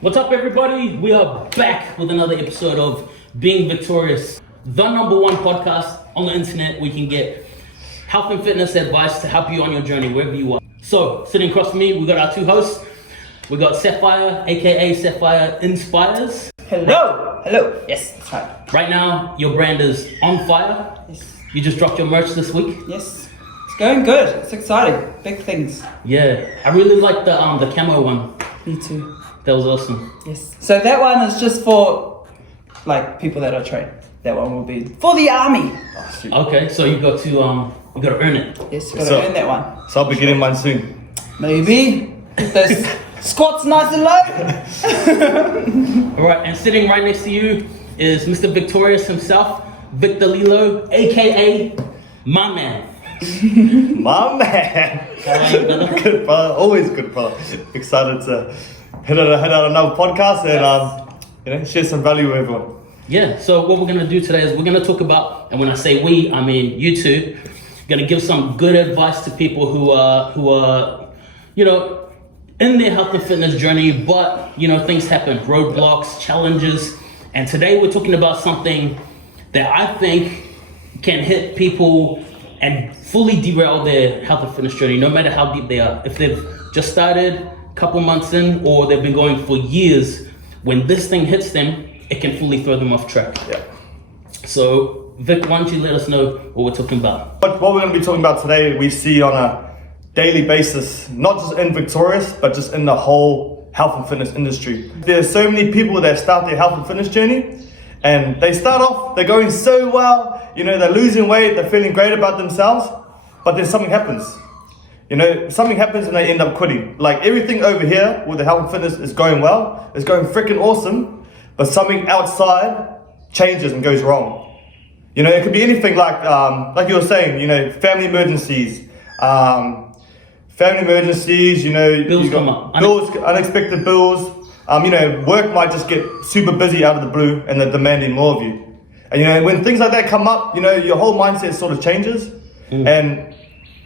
What's up, everybody? We are back with another episode of Being Victorious, the #1 podcast on the internet. We can get health and fitness advice to help you on your journey wherever you are. So, sitting across from me, we got our two hosts. We got Sapphire, aka Sapphire Inspires. Hello. Yes, that's right. Right now, your brand is on fire. Yes. You just dropped your merch this week. Yes. It's going good. It's exciting. Big things. Yeah, I really like the camo one. Me too. That was awesome. Yes. So that one is just for like people that are trained. That one will be for the army. Okay, so you got to earn it. Yes, gotta So- earn that one. So I'll be getting mine soon. Maybe. Get those squats nice and low. All right, and sitting right next to you is Mr. Victorious himself, Victor Lilo, aka my man. My man. How are you, brother? Good brother, always good brother. Excited to hit out another podcast and share some value with everyone. Yeah, so what we're gonna do today is we're gonna talk about, and when I say we, I mean you two, gonna give some good advice to people who are in their health and fitness journey, but things happen, roadblocks, challenges, and today we're talking about something that I think can hit people and fully derail their health and fitness journey, no matter how deep they are. If they've just started a couple months in, or they've been going for years, when this thing hits them, it can fully throw them off track. Yeah. So, Vic, why don't you let us know what we're talking about? But what we're going to be talking about today, we see on a daily basis, not just in Victorious, but just in the whole health and fitness industry. There's so many people that start their health and fitness journey, and they start off, they're going so well, they're losing weight, they're feeling great about themselves, but then something happens. Something happens and they end up quitting. Like everything over here with the health and fitness is going well, it's going freaking awesome, but something outside changes and goes wrong. It could be anything like you were saying, family emergencies, Bills come up. bills, unexpected bills. Work might just get super busy out of the blue and they're demanding more of you. And when things like that come up, your whole mindset sort of changes. And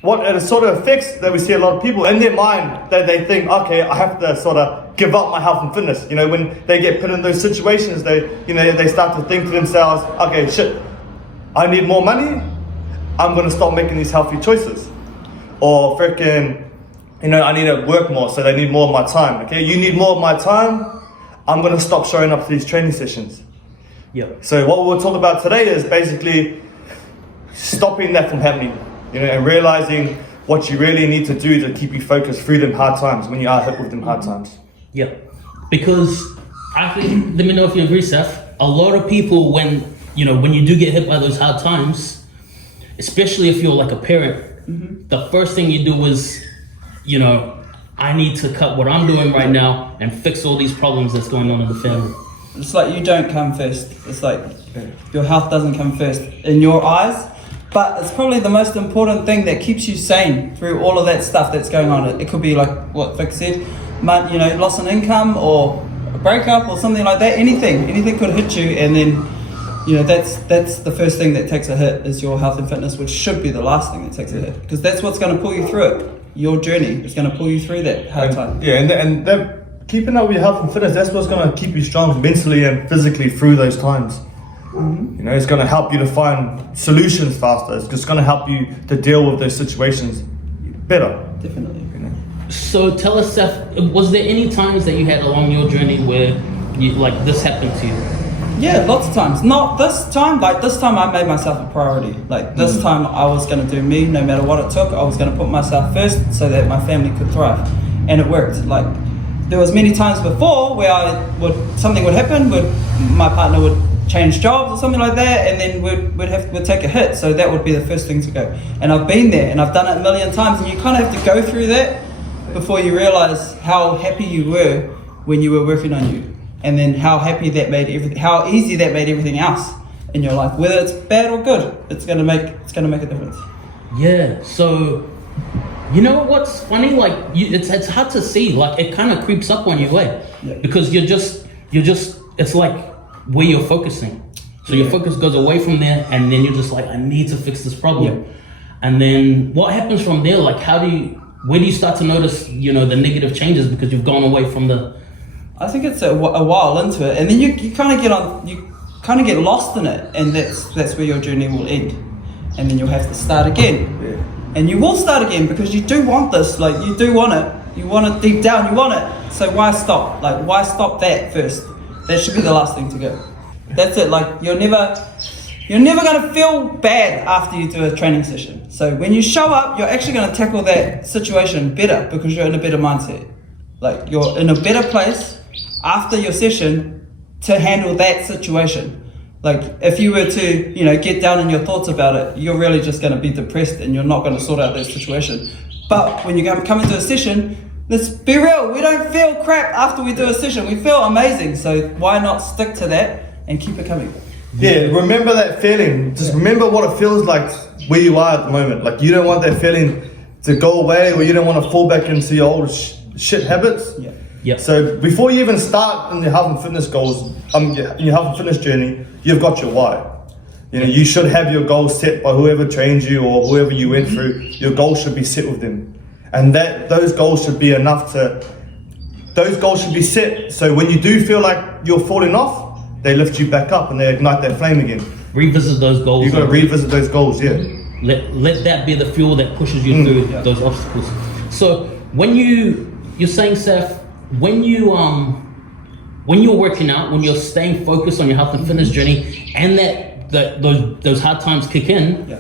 what it sort of affects that we see a lot of people in their mind that they think, okay, I have to sort of give up my health and fitness. When they get put in those situations, they start to think to themselves, okay, shit, I need more money. I'm going to stop making these healthy choices. Or freaking, I need to work more, so they need more of my time. Okay, you need more of my time. I'm going to stop showing up to these training sessions. Yeah. So what we'll talk about today is basically stopping that from happening, and realizing what you really need to do to keep you focused through them hard times when you are hit with them hard times. Yeah. Because I think, let me know if you agree, Seth, a lot of people when you do get hit by those hard times, especially if you're like a parent, the first thing you do is, I need to cut what I'm doing right now and fix all these problems that's going on in the family. It's like you don't come first. It's like your health doesn't come first in your eyes. But it's probably the most important thing that keeps you sane through all of that stuff that's going on. It could be like what Vic said, loss in income or a breakup or something like that. Anything could hit you, and then that's the first thing that takes a hit is your health and fitness, which should be the last thing that takes a hit, because that's what's going to pull you through it. Your journey is going to pull you through that hard time. Yeah, and that, keeping up with your health and fitness, that's what's going to keep you strong mentally and physically through those times. It's going to help you to find solutions faster. It's just going to help you to deal with those situations better. Definitely. So tell us, Seth, was there any times that you had along your journey where this happened to you? Yeah, lots of times. Not this time. Like this time I made myself a priority. Like this time I was going to do me no matter what it took. I was going to put myself first so that my family could thrive. And it worked. Like there was many times before where something would happen, my partner would change jobs or something like that, and then we'd take a hit. So that would be the first thing to go. And I've been there and I've done it a million times, and you kind of have to go through that before you realize how happy you were when you were working on you. And then how happy that made how easy that made everything else in your life, whether it's bad or good. It's gonna make a difference. Yeah. So, what's funny? Like, it's hard to see. Like, it kind of creeps up on you, because you're just. It's like where you're focusing. So your focus goes away from there, and then you're just like, I need to fix this problem. And then what happens from there? Like, where do you start to notice, the negative changes because you've gone away from the I think it's a while into it, and then you kind of get lost in it, and that's where your journey will end, and then you'll have to start again. Yeah. And you will start again because you do want this, like you do want it. You want it deep down, you want it. So why stop? Like why stop that first? That should be the last thing to go. That's it. Like you're never gonna feel bad after you do a training session. So when you show up, you're actually gonna tackle that situation better because you're in a better mindset. Like you're in a better place after your session to handle that situation. Like if you were to, get down in your thoughts about it, you're really just going to be depressed and you're not going to sort out that situation. But when you come into a session, let's be real, we don't feel crap after we do a session. We feel amazing. So why not stick to that and keep it coming? Yeah, remember that feeling. Just remember what it feels like where you are at the moment. Like you don't want that feeling to go away, or you don't want to fall back into your old shit habits. Yeah. Yep. So before you even start in your health and fitness goals, in your health and fitness journey, you've got your why. You should have your goals set by whoever trained you or whoever you went through. Your goals should be set with them, and those goals should be enough to. Those goals should be set so when you do feel like you're falling off, they lift you back up and they ignite that flame again. Revisit those goals. You've got to revisit those goals, yeah. Let that be the fuel that pushes you through those obstacles. So when you're saying, Seth, when you're working out, when you're staying focused on your health and fitness journey, and those hard times kick in,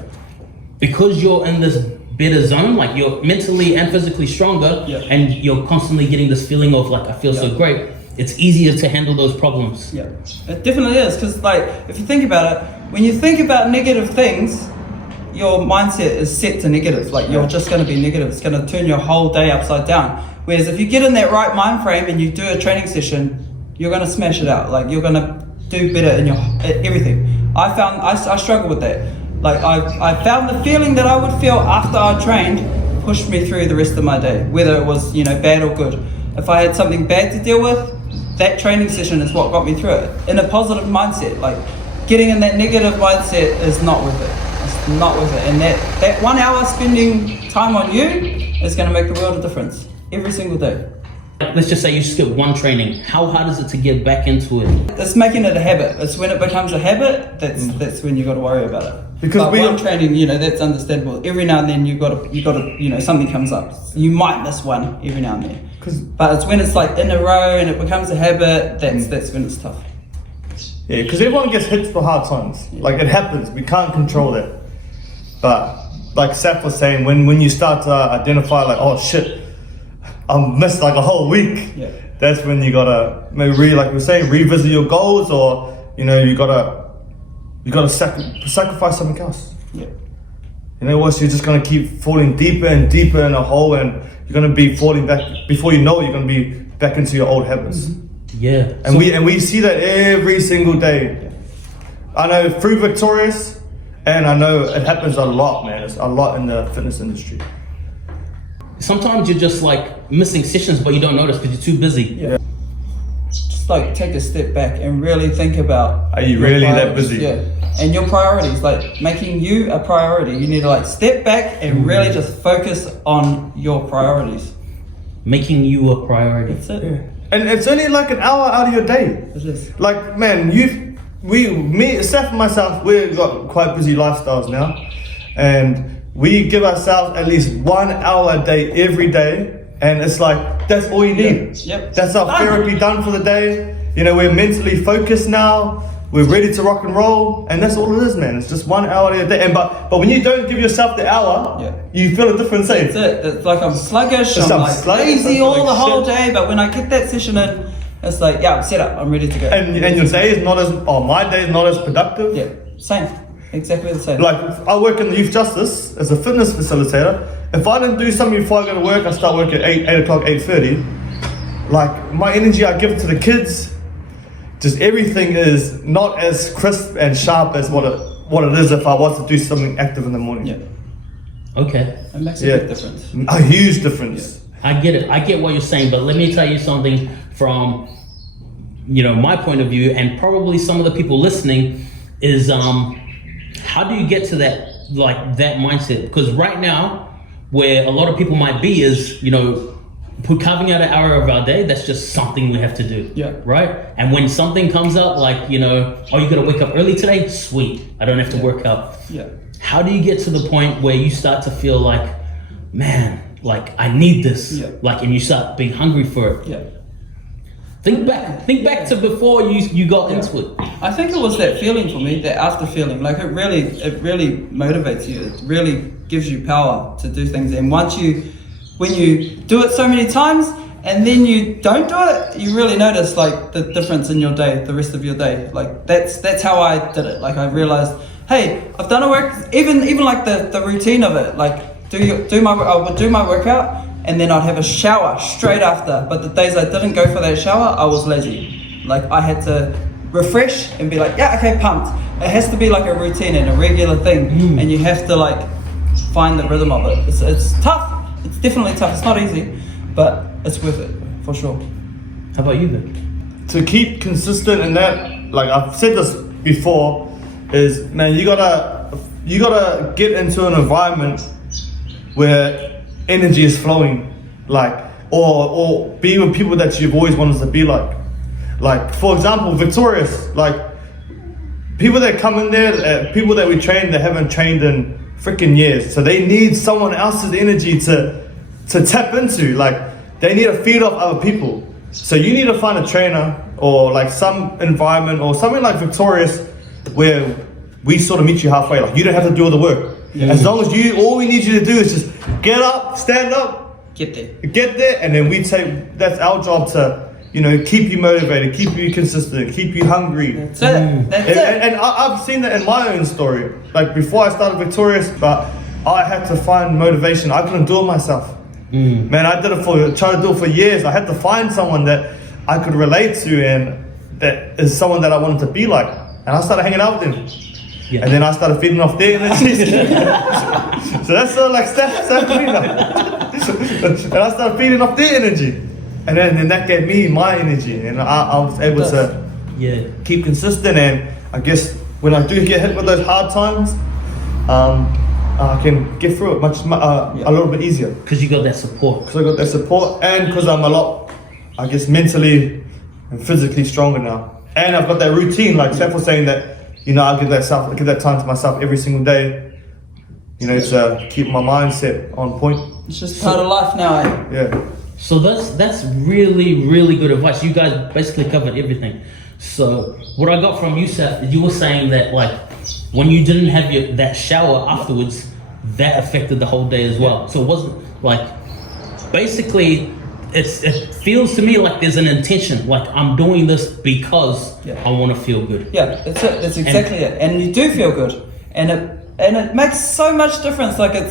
because you're in this better zone, like you're mentally and physically stronger, and you're constantly getting this feeling of like I feel so great. It's easier to handle those problems. Yeah, it definitely is, because like if you think about it, when you think about negative things, your mindset is set to negative. Like you're just going to be negative. It's going to turn your whole day upside down. Whereas if you get in that right mind frame and you do a training session, you're going to smash it out. Like you're going to do better in your everything. I struggle with that. Like I found the feeling that I would feel after I trained pushed me through the rest of my day, whether it was bad or good. If I had something bad to deal with, that training session is what got me through it in a positive mindset. Like getting in that negative mindset is not worth it. It's not worth it. And that 1 hour spending time on you is going to make the world of difference every single day. Let's just say you skip one training. How hard is it to get back into it? It's making it a habit. It's when it becomes a habit that's when you got to worry about it. Because but one training, that's understandable. Every now and then you got to something comes up. You might miss one every now and then. But it's when it's like in a row and it becomes a habit. That's when it's tough. Yeah, because everyone gets hit for hard times. Like it happens. We can't control that. But like Seth was saying, when you start to identify like, oh shit, I missed like a whole week. Yeah. That's when you gotta maybe like we were saying, revisit your goals, or you gotta sacrifice something else. Yeah. Else you're just gonna keep falling deeper and deeper in a hole, and you're gonna be falling back. Before you know it, you're gonna be back into your old habits. Yeah. And we see that every single day. Yeah. I know through Victorious, and I know it happens a lot, man. It's a lot in the fitness industry. Sometimes you're just like missing sessions, but you don't notice because you're too busy. Yeah. Just like take a step back and really think about. Are you your really that priorities. busy? Yeah. And your priorities, like making you a priority. You need to like step back and really just focus on your priorities. Making you a priority. That's it. Yeah. And it's only like an hour out of your day. It is. Like, man, me, Seth and myself, we've got quite busy lifestyles now. And we give ourselves at least 1 hour a day, every day. And it's like, that's all you need. Yep. That's our therapy done for the day. We're mentally focused now. We're ready to rock and roll. And that's all it is, man. It's just 1 hour a day. And but when you don't give yourself the hour, you feel a different That's it. It's like I'm sluggish, It's I'm I'm like sluggish, lazy I feel all like the whole shit. day, but when I get that session in, it's like, I'm set up, I'm ready to go. And your day is not as, my day is not as productive. Yeah, same. Exactly the same. Like, I work in the youth justice as a fitness facilitator. If I didn't do something before I go to work, I start work at 8 o'clock, 8:30. Like, my energy I give to the kids, just everything is not as crisp and sharp as what it is if I was to do something active in the morning. Yeah, Okay. it makes a big difference. A huge difference. I get it. I get what you're saying, but let me tell you something from my point of view, and probably some of the people listening, is how do you get to that mindset? Because right now, where a lot of people might be is carving out an hour of our day, that's just something we have to do. Yeah. Right? And when something comes up, like, you know, oh, you gotta wake up early today? Sweet. I don't have to work out. Yeah. How do you get to the point where you start to feel like, man, like I need this? Yeah. Like, and you start being hungry for it. Yeah. Think back to before you got into it. I think it was that feeling for me, that after feeling. Like it really motivates you. It really gives you power to do things. And when you do it so many times and then you don't do it, you really notice like the difference in your day, the rest of your day. Like that's how I did it. Like I realized, hey, I've done a work, even like the routine of it. Like I would do my workout. And then I'd have a shower straight after. But the days I didn't go for that shower, I was lazy. Like I had to refresh and be like, yeah, okay, pumped. It has to be like a routine and a regular thing. And you have to like find the rhythm of it. It's tough. It's definitely tough. It's not easy, but it's worth it for sure. How about you, Vic? To keep consistent in that, like I've said this before, is man, you gotta get into an environment where energy is flowing, like, or be with people that you've always wanted to be like. Like, for example, Victorious, like, people that come in there, people that we train that haven't trained in freaking years, so they need someone else's energy to tap into. Like, they need to feed off other people. So you need to find a trainer or like some environment or something like Victorious where we sort of meet you halfway. Like, you don't have to do all the work. As long as all we need you to do is just get up, stand up, Get there, and then that's our job to, you know, keep you motivated, keep you consistent, keep you hungry. That's it. That's it. And I've seen that in my own story. Like before I started Victorious, but I had to find motivation. I couldn't do it myself. Man, I tried to do it for years. I had to find someone that I could relate to and that is someone that I wanted to be like. And I started hanging out with them. Yeah. And then I started feeding off their energy. So that's sort of like Steph Marino. And I started feeding off their energy. And then that gave me my energy. And I was able to keep consistent. And I guess when I do get hit with those hard times, I can get through it a little bit easier. Because you got that support. Because I got that support and because I'm a lot, I guess, mentally and physically stronger now. And I've got that routine, like Steph was saying, that, you know, I give that time to myself every single day, you know, to keep my mindset on point. It's just part of life now, eh? Yeah. So that's really, really good advice. You guys basically covered everything. So what I got from you, Seth, you were saying that like when you didn't have that shower afterwards, that affected the whole day as well. So it wasn't like, basically, it feels to me like there's an intention, like I'm doing this because I want to feel good. Yeah, that's it. That's exactly it. And you do feel good, and it makes so much difference. Like it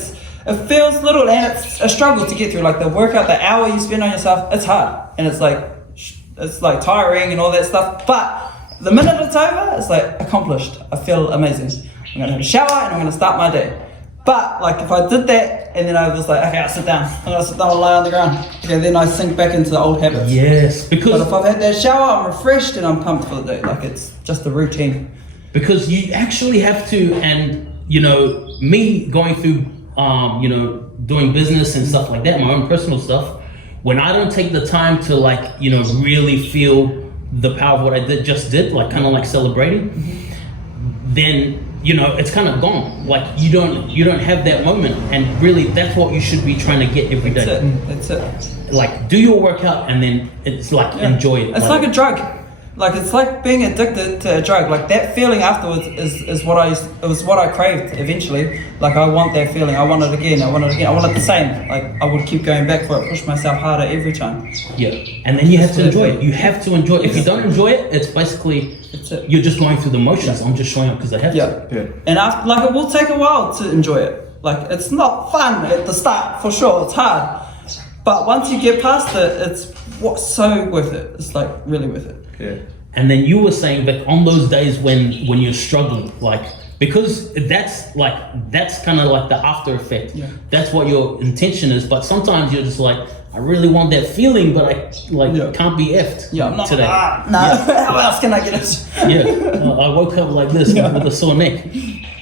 feels little, and it's a struggle to get through. Like the workout, the hour you spend on yourself, it's hard, and it's like tiring and all that stuff. But the minute it's over, it's like accomplished. I feel amazing. I'm gonna have a shower and I'm gonna start my day. But like if I did that and then I was like, okay, I'll sit down. I'm gonna sit down and lie on the ground. Okay, then I sink back into the old habits. Yes, because But if I've had that shower, I'm refreshed and I'm pumped for the day. Like it's just a routine. Because you actually have to, and you know, me going through, you know, doing business and stuff like that, my own personal stuff. When I don't take the time to like, you know, really feel the power of what I just did, like kind of like celebrating, then you know it's kind of gone. Like you don't have that moment, and really that's what you should be trying to get every day. That's it. Like do your workout and then it's like enjoy it. It's like a drug. Like it's like being addicted to a drug. Like that feeling afterwards is what I craved eventually. Like I want that feeling. I want it again. I want it the same. Like I would keep going back for it, push myself harder every time. Yeah, and then you have to enjoy it. You have to enjoy it. If you don't enjoy it, it's basically you're just going through the motions. I'm just showing up because I have to. Yeah. And after, like it will take a while to enjoy it. Like it's not fun at the start for sure. It's hard, but once you get past it, it's so worth it. It's like really worth it. Yeah. And then you were saying that on those days when you're struggling, like because that's kind of like the after effect. Yeah. That's what your intention is. But sometimes you're just like, I really want that feeling, but I can't be effed. Yeah, I'm not today. No, how else can I get it? I woke up like this with a sore neck.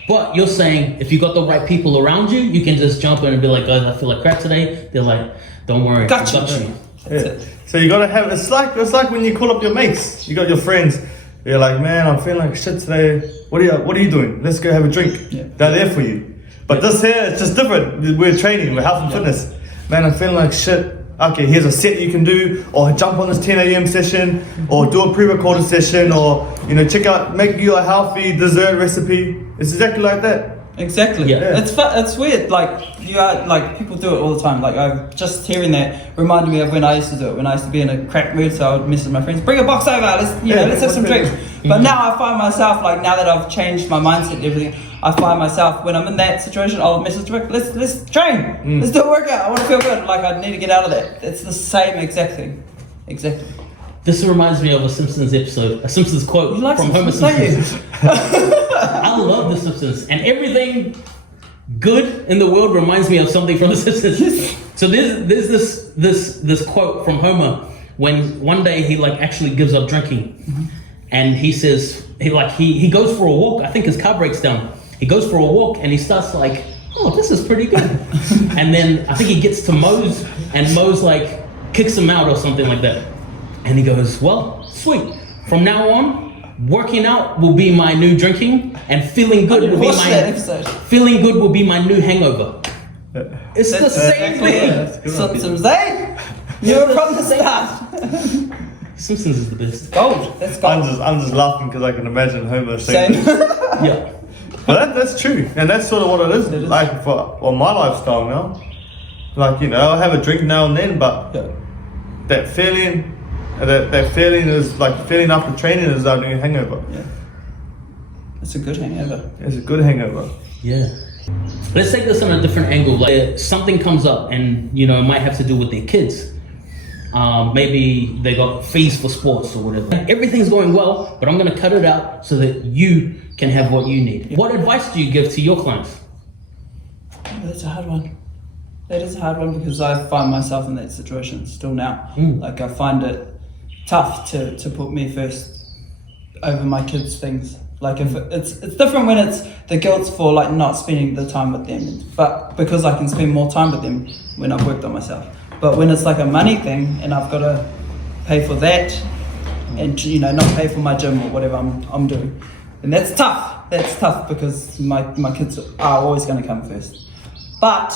But you're saying if you got the right people around you, you can just jump in and be like, guys, I feel like crap today. They're like, don't worry, Got you. Yeah. So you gotta have. It's like when you call up your mates. You got your friends. You're like, man, I'm feeling like shit today. What are you doing? Let's go have a drink. Yeah. They're there for you. But this here, it's just different. We're training. We're health and fitness. Man, I'm feeling like shit. Okay, here's a set you can do, or jump on this 10 a.m. session, or do a pre-recorded session, or check out, make you a healthy dessert recipe. It's exactly like that. Exactly. Yeah. It's weird. Like people do it all the time. Like I'm just hearing that reminded me of when I used to do it. When I used to be in a crap mood, so I would message my friends, bring a box over. Let's have some drinks. But now I find myself like now that I've changed my mindset and everything, I find myself when I'm in that situation, I'll message Rick. Let's train. Let's do a workout. I want to feel good. Like I need to get out of that. It's the same exact thing. Exactly. This reminds me of a Simpsons episode, a Simpsons quote You like from Homer Simpsons, don't you? Simpson. I love the Simpsons, and everything good in the world reminds me of something from the Simpsons. So there's this quote from Homer when one day he like actually gives up drinking, and he says he goes for a walk. I think his car breaks down. He goes for a walk and he starts like, oh, this is pretty good. And then I think he gets to Mose, and Mose like kicks him out or something like that. And he goes, well, sweet. From now on, working out will be my new drinking, and feeling good will be feeling good will be my new hangover. It's the same thing. Simpsons, eh? You were from the start. Simpsons is the best. Gold. That's gold. I'm just laughing because I can imagine Homer saying Same. that. Yeah. But that's true, and that's sort of what it is. It is. Like for my lifestyle now, like I have a drink now and then, but Yeah. that feeling is like feeling after training is our new hangover. Yeah. It's a good hangover. It's a good hangover. Yeah. Let's take this on a different angle. Like something comes up, and it might have to do with their kids. Maybe they got fees for sports or whatever. Everything's going well, but I'm going to cut it out so that you can have what you need. What advice do you give to your clients? That's a hard one. That is a hard one because I find myself in that situation still now. Like I find it tough to put me first over my kids' things. Like if it's different when it's the guilt for like not spending the time with them, but because I can spend more time with them when I've worked on myself. But when it's like a money thing and I've got to pay for that and not pay for my gym or whatever I'm doing, and that's tough. That's tough because my kids are always going to come first. But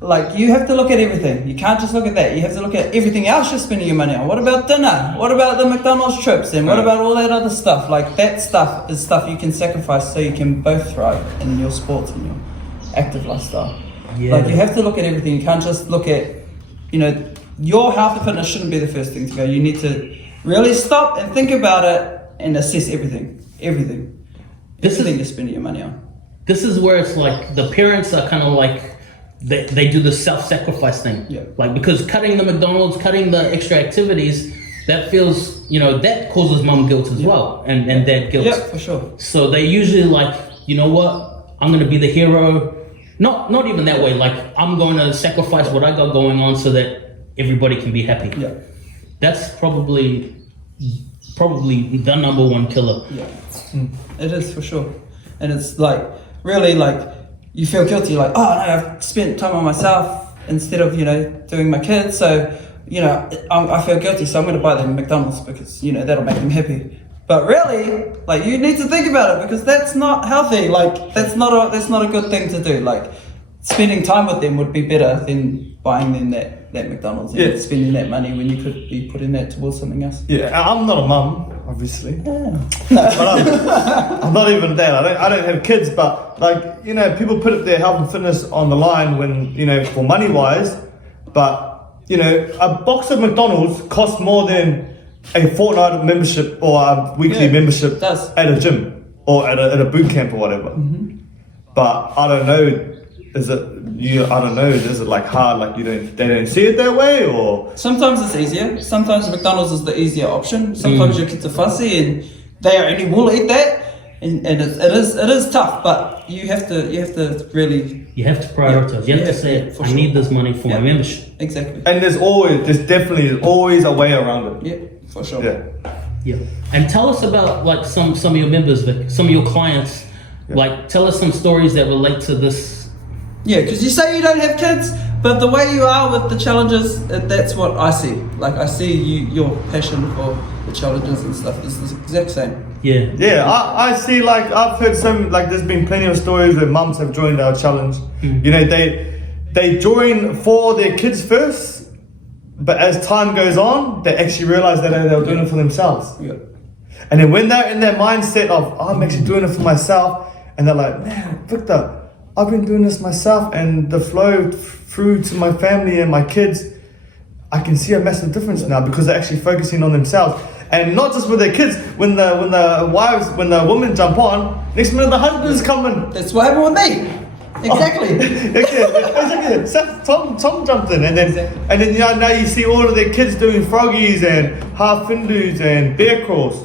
like you have to look at everything. You can't just look at that. You have to look at everything else you're spending your money on. What about dinner? What about the McDonald's trips? And what about all that other stuff? Like that stuff is stuff you can sacrifice so you can both thrive in your sports and your active lifestyle. Yeah. Like you have to look at everything. You can't just look at, your health and fitness shouldn't be the first thing to go. You need to really stop and think about it and assess everything. Everything you're spending your money on. This is where it's like the parents are kind of like they do the self-sacrifice thing. Yeah. Like because cutting the McDonald's, cutting the extra activities, that feels that causes mom guilt as well and dad guilt. Yeah, for sure. So they usually like, you know what, I'm gonna be the hero. Not even that way. Like I'm going to sacrifice what I got going on so that everybody can be happy. Yeah. That's probably the number one killer. Yeah. It is for sure. And it's like really like you feel guilty, like, oh no, I've spent time on myself instead of, doing my kids. So, I feel guilty, so I'm gonna buy them McDonald's because, that'll make them happy. But really, like you need to think about it because that's not healthy. Like that's not a good thing to do. Like spending time with them would be better than buying them that McDonald's and spending that money when you could be putting that towards something else. Yeah, I'm not a mum, obviously. Yeah. But I'm not even that. I don't have kids, but like people put their health and fitness on the line when for money wise. But a box of McDonald's costs more than a fortnight membership or a weekly membership at a gym or at a boot camp or whatever. But I don't know. Is it like hard? Like they don't see it that way, or sometimes it's easier. Sometimes McDonald's is the easier option. Sometimes your kids are fussy and they only will eat that, and it is tough. But you have to really. You have to prioritize. You have to say, I need this money for my membership. Exactly. And there's definitely always a way around it. Yeah, for sure. Yeah. Yeah. And tell us about like some of your members, some of your clients. Like, tell us some stories that relate to this. Yeah, because you say you don't have kids, but the way you are with the challenges, that's what I see. Like, I see your passion for the challenges and stuff is the exact same. Yeah. Yeah, I see, like, I've heard some, like, there's been plenty of stories where mums have joined our challenge. You know, they join for their kids first, but as time goes on, they actually realize that they were doing it for themselves. Yeah. And then when they're in their mindset of, oh, I'm actually doing it for myself, and they're like, man, Victor, I've been doing this myself, and the flow through to my family and my kids, I can see a massive difference now because they're actually focusing on themselves. And not just with their kids, when the women jump on, next minute the husband's coming. That's what happened with me. Exactly. Exactly. So Tom jumped in, and then you know, now you see all of their kids doing froggies and half findus and bear crawls.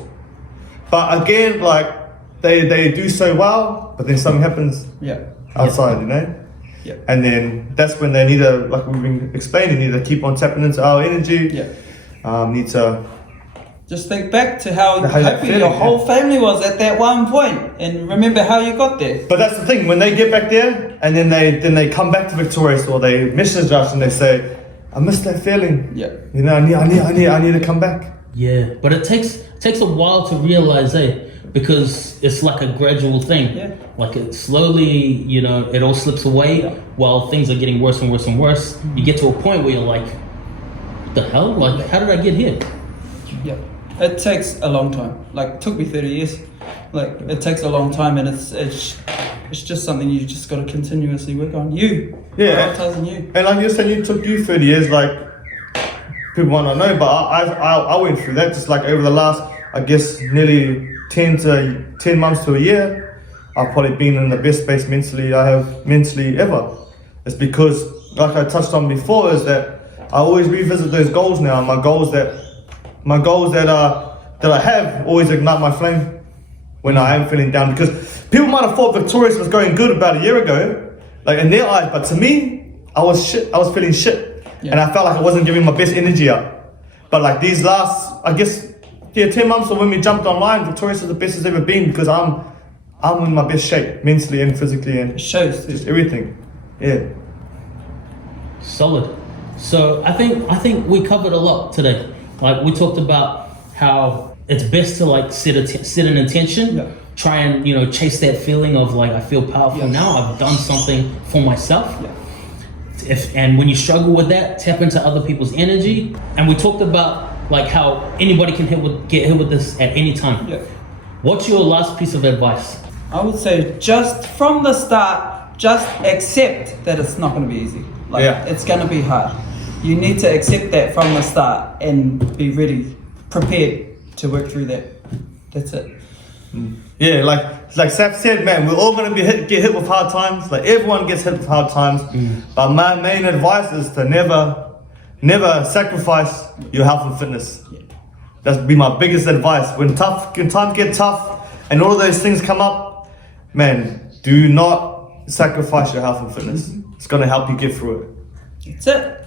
But again, like they do so well, but then something happens Yeah. outside, you know. Yeah. And then that's when they need to, like we've been explaining, need to keep on tapping into our energy. Yeah. Need to. Just think back to how you're happy feeling, your yeah. whole family was at that one point, and remember how you got there. But that's the thing, when they get back there and then they come back to Victorious, or they message us and they say, I miss that feeling. Yeah. You know, I need to come back. Yeah, but it takes a while to realize, because it's like a gradual thing. Yeah. Like it slowly, you know, it all slips away while things are getting worse and worse and worse. You get to a point where you're like, what the hell? Like, how did I get here? Yeah. It takes a long time. Like, it took me 30 years. Like, it takes a long time, and it's just something you just got to continuously work on. Prioritizing you. And like you're saying, it took you 30 years, like, people might not know, but I went through that just like over the last, I guess, nearly 10 months to a year. I've probably been in the best space mentally I have ever. It's because, like I touched on before, is that I always revisit those goals now. My goals that I have always ignite my flame when I am feeling down. Because people might have thought Victorious was going good about a year ago, like in their eyes, but to me, I was shit. I was feeling shit, and I felt like I wasn't giving my best energy up. But like these last, I guess, 10 months or when we jumped online, Victorious is the best it's ever been because I'm in my best shape mentally and physically and It shows. just everything. Yeah. Solid. So I think we covered a lot today. Like we talked about how it's best to like set an intention, try and chase that feeling of like I feel powerful now. I've done something for myself. And when you struggle with that, tap into other people's energy. And we talked about like how anybody can get hit with this at any time. What's your last piece of advice? I would say just from the start, just accept that it's not going to be easy. Like it's going to be hard. You need to accept that from the start and be ready, prepared to work through that. That's it. Yeah, like Saf said, man, we're all gonna get hit with hard times. Like everyone gets hit with hard times. But my main advice is to never sacrifice your health and fitness. That'd be my biggest advice. When times get tough and all of those things come up, man, do not sacrifice your health and fitness. It's gonna help you get through it. That's it.